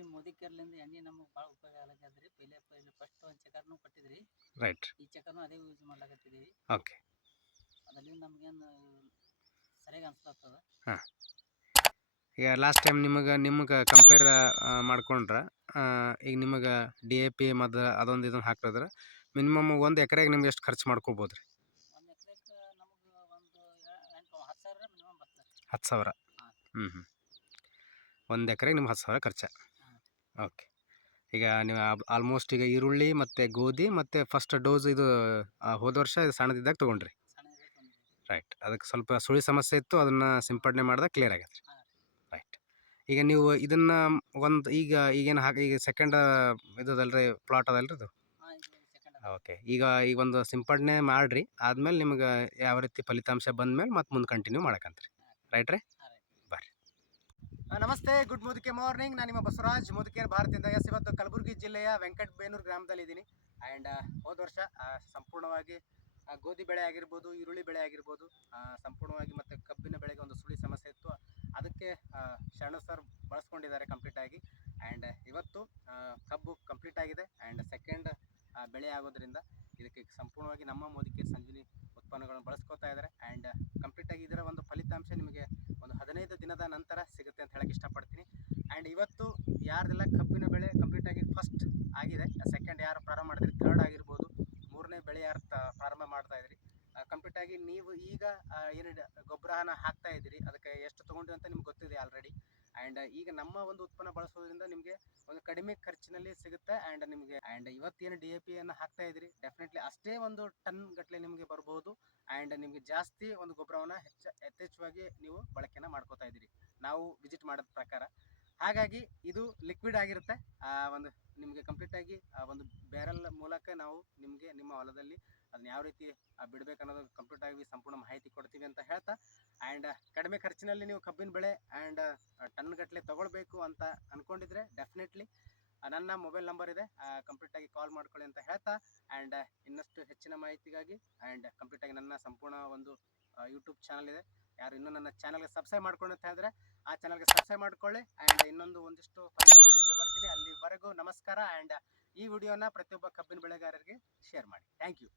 ನಿಮ್ಮ ಮೋದಿ ಕೇರ್ಲಿಂದ ಎಣ್ಣೆ ನಮಗೆ ಭಾಳ ಉಪಯೋಗ ಆಗತ್ತದ್ರಿ. ಪहिले ಫಸ್ಟ್ ಒಂದು ಚಕರ್ನು ಕೊಟ್ಟಿದ್ರಿ. ರೈಟ್. ಈ ಚಕರ್ನು ಅದೇ ಯೂಸ್ ಮಾಡ್ಲಾಕತ್ತಿದ್ದೀವಿ. ಓಕೆ. ಅದರಿಂದ ನಮಗೇನು ಸರಿಯಾಗಿ ಅನ್ಸ್ಲತ್ತದ. ಹಾಂ. ಈಗ ಲಾಸ್ಟ್ ಟೈಮ್ ನಿಮಗೆ ಕಂಪೇರ್ ಮಾಡ್ಕೊಂಡ್ರೆ ಈಗ ನಿಮಗೆ DAP ಮತ್ತು ಅದೊಂದು ಇದನ್ನು ಹಾಕಿದ್ರೆ ಮಿನಿಮಮ್ 1 ಎಕರೆಗೆ ನಿಮ್ಗೆ ಎಷ್ಟು ಖರ್ಚು ಮಾಡ್ಕೋಬೋದು ರೀ? 1 ಎಕರೆಗೆ ನಮಗೆ ಒಂದು 10,000 ಮಿನಿಮಮ್ ಬರ್ತದೆ. 10,000. ಹಾಂ. 1 ಎಕರೆಗೆ ನಿಮ್ಗೆ 10,000 ಖರ್ಚು. ಹಾಂ. ಓಕೆ. ಈಗ ನೀವು ಆಲ್ಮೋಸ್ಟ್ ಈಗ ಈರುಳ್ಳಿ ಮತ್ತು ಗೋಧಿ ಮತ್ತು ಫಸ್ಟ್ ಡೋಸ್ ಇದು ಹೋದ ವರ್ಷ ಇದು ಸಣ್ಣದಿದ್ದಾಗ ತೊಗೊಂಡ್ರಿ. ಸಣ್ಣದಿದೆ ತೊಂದರೆ. ರೈಟ್. ಅದಕ್ಕೆ ಸ್ವಲ್ಪ ಸುಳಿ ಸಮಸ್ಯೆ ಇತ್ತು, ಅದನ್ನು ಸಿಂಪಡಣೆ ಮಾಡಿದಾಗ ಕ್ಲಿಯರ್ ಆಗೈತೆ ರೀ. ಹಾಂ. ರೈಟ್. ಈಗ ನೀವು ಇದನ್ನು ಈಗೇನು ಈಗ ಸೆಕೆಂಡ್ ಇದದಲ್ರಿ ಪ್ಲಾಟ್ ಅದಲ್ರಿ ಇದು? ಹಾಂ, ಇದು ಸೆಕೆಂಡ್. ಓಕೆ. ಈಗ ಒಂದು ಸಿಂಪಡಣೆ ಮಾಡಿರಿ, ಆದ್ಮೇಲೆ ನಿಮ್ಗೆ ಯಾವ ರೀತಿ ಫಲಿತಾಂಶ ಬಂದಮೇಲೆ ಮತ್ತೆ ಮುಂದೆ ಕಂಟಿನ್ಯೂ ಮಾಡಕಂತ್ರಿ. ರೈಟ್ ರೀ? ಬರ್ರಿ. ನಮಸ್ತೆ, ಗುಡ್ ಮುದುಕೆ ಮಾರ್ನಿಂಗ್. ನಾನು ನಿಮ್ಮ ಬಸವರಾಜ್ ಮುದುಕೇರ್ ಭಾರತದಿಂದ. ಇವತ್ತು ಕಲಬುರಗಿ ಜಿಲ್ಲೆಯ ವೆಂಕಟಬೇನೂರು ಗ್ರಾಮದಲ್ಲಿ ಇದ್ದೀನಿ. ಆ್ಯಂಡ್ ಹೋದ ವರ್ಷ ಸಂಪೂರ್ಣವಾಗಿ ಗೋಧಿ ಬೆಳೆ ಆಗಿರ್ಬೋದು, ಈರುಳ್ಳಿ ಬೆಳೆ ಆಗಿರ್ಬೋದು, ಸಂಪೂರ್ಣವಾಗಿ ಮತ್ತು ಕಬ್ಬಿನ ಬೆಳೆಗೆ ಒಂದು ಸುಳಿ ಸಮಸ್ಯೆ ಇತ್ತು. ಅದಕ್ಕೆ ಶರಣು ಸರ್ ಬಳಸ್ಕೊಂಡಿದ್ದಾರೆ ಕಂಪ್ಲೀಟಾಗಿ. ಆ್ಯಂಡ್ ಇವತ್ತು ಕಬ್ಬು ಕಂಪ್ಲೀಟ್ ಆಗಿದೆ. ಆ್ಯಂಡ್ ಸೆಕೆಂಡ್ ಬೆಳೆ ಆಗೋದ್ರಿಂದ ಇದಕ್ಕೆ ಸಂಪೂರ್ಣವಾಗಿ ನಮ್ಮ ಮೋದಿಕೇರ್ ಸಂಜೀವಿನಿ ಉತ್ಪನ್ನಗಳನ್ನು ಬಳಸ್ಕೋತಾ ಇದ್ದಾರೆ. ಆ್ಯಂಡ್ ಕಂಪ್ಲೀಟಾಗಿ ಇದರ ಒಂದು ಫಲಿತಾಂಶ ನಿಮಗೆ ಒಂದು 15 ದಿನದ ನಂತರ ಸಿಗುತ್ತೆ ಅಂತ ಹೇಳಕ್ಕೆ ಇಷ್ಟಪಡ್ತೀನಿ. ಆ್ಯಂಡ್ ಇವತ್ತು ಯಾರ್ದೆಲ್ಲ ಕಬ್ಬಿನ ಬೆಳೆ ಕಂಪ್ಲೀಟಾಗಿ ಫಸ್ಟ್ ಆಗಿದೆ, ಸೆಕೆಂಡ್ ಯಾರು ಪ್ರಾರಂಭ ಮಾಡಿದ್ರಿ, ಥರ್ಡ್ ಆಗಿರ್ಬೋದು, 3ನೇ ಬೆಳೆ ಯಾರು ಪ್ರಾರಂಭ ಮಾಡ್ತಾ ಇದ್ರಿ, ಕಂಪ್ಲೀಟಾಗಿ ನೀವು ಈಗ ಏನು ಗೊಬ್ಬರನ ಹಾಕ್ತಾ ಇದ್ದೀರಿ ಅದಕ್ಕೆ ಎಷ್ಟು ತೊಗೊಂಡ್ರಿ ಅಂತ ನಿಮ್ಗೆ ಗೊತ್ತಿದೆ ಆಲ್ರೆಡಿ. ಆ್ಯಂಡ್ ಈಗ ನಮ್ಮ ಒಂದು ಉತ್ಪನ್ನ ಬಳಸೋದ್ರಿಂದ ನಿಮಗೆ ಒಂದು ಕಡಿಮೆ ಖರ್ಚಿನಲ್ಲಿ ಸಿಗುತ್ತೆ. ಆ್ಯಂಡ್ ಇವತ್ತೇನು DAP ಅನ್ನು ಹಾಕ್ತಾ ಇದ್ದೀರಿ ಡೆಫಿನೆಟ್ಲಿ ಅಷ್ಟೇ ಒಂದು ಟನ್ ಗಟ್ಟಲೆ ನಿಮಗೆ ಬರ್ಬೋದು. ಆ್ಯಂಡ್ ನಿಮಗೆ ಜಾಸ್ತಿ ಒಂದು ಗೊಬ್ಬರವನ್ನು ಯಥೇಚ್ಛವಾಗಿ ನೀವು ಬಳಕೆನ ಮಾಡ್ಕೋತಾ ಇದ್ದೀರಿ ನಾವು ವಿಸಿಟ್ ಮಾಡೋದ ಪ್ರಕಾರ. ಹಾಗಾಗಿ ಇದು ಲಿಕ್ವಿಡ್ ಆಗಿರುತ್ತೆ. ಒಂದು ನಿಮಗೆ ಕಂಪ್ಲೀಟಾಗಿ ಒಂದು ಬ್ಯಾರಲ್ ಮೂಲಕ ನಾವು ನಿಮಗೆ ನಿಮ್ಮ ಹೊಲದಲ್ಲಿ ಅದನ್ನ ಯಾವ ರೀತಿ ಬಿಡಬೇಕನ್ನೋದು ಕಂಪ್ಲೀಟಾಗಿ ಸಂಪೂರ್ಣ ಮಾಹಿತಿ ಕೊಡ್ತೀವಿ ಅಂತ ಹೇಳ್ತಾ, ಆ್ಯಂಡ್ ಕಡಿಮೆ ಖರ್ಚಿನಲ್ಲಿ ನೀವು ಕಬ್ಬಿನ ಬೆಳೆ ಆ್ಯಂಡ್ ಟನ್ ಗಟ್ಟಲೆ ತೊಗೊಳ್ಬೇಕು ಅಂತ ಅಂದ್ಕೊಂಡಿದ್ರೆ ಡೆಫಿನೆಟ್ಲಿ ನನ್ನ ಮೊಬೈಲ್ ನಂಬರ್ ಇದೆ, ಕಂಪ್ಲೀಟಾಗಿ ಕಾಲ್ ಮಾಡ್ಕೊಳ್ಳಿ ಅಂತ ಹೇಳ್ತಾ, ಆ್ಯಂಡ್ ಇನ್ನಷ್ಟು ಹೆಚ್ಚಿನ ಮಾಹಿತಿಗಾಗಿ ಆ್ಯಂಡ್ ಕಂಪ್ಲೀಟಾಗಿ ನನ್ನ ಸಂಪೂರ್ಣ ಒಂದು ಯೂಟ್ಯೂಬ್ ಚಾನಲ್ ಇದೆ. ಯಾರು ಇನ್ನೂ ನನ್ನ ಚಾನಲ್ಗೆ ಸಬ್ಸ್ಕ್ರೈಬ್ ಮಾಡ್ಕೊಂಡು ಅಂತ ಹೇಳಿದ್ರೆ ಆ ಚಾನಲ್ಗೆ ಸಬ್ಸ್ಕ್ರೈಬ್ ಮಾಡ್ಕೊಳ್ಳಿ. ಆ್ಯಂಡ್ ಒಂದಿಷ್ಟು ಫಲಿತಾಂಶ ಜೊತೆ ಬರ್ತೀನಿ. ಅಲ್ಲಿವರೆಗೂ ನಮಸ್ಕಾರ. ಆ್ಯಂಡ್ ಈ ವಿಡಿಯೋನ ಪ್ರತಿಯೊಬ್ಬ ಕಬ್ಬಿನ ಬೆಳೆಗಾರರಿಗೆ ಶೇರ್ ಮಾಡಿ. Thank you.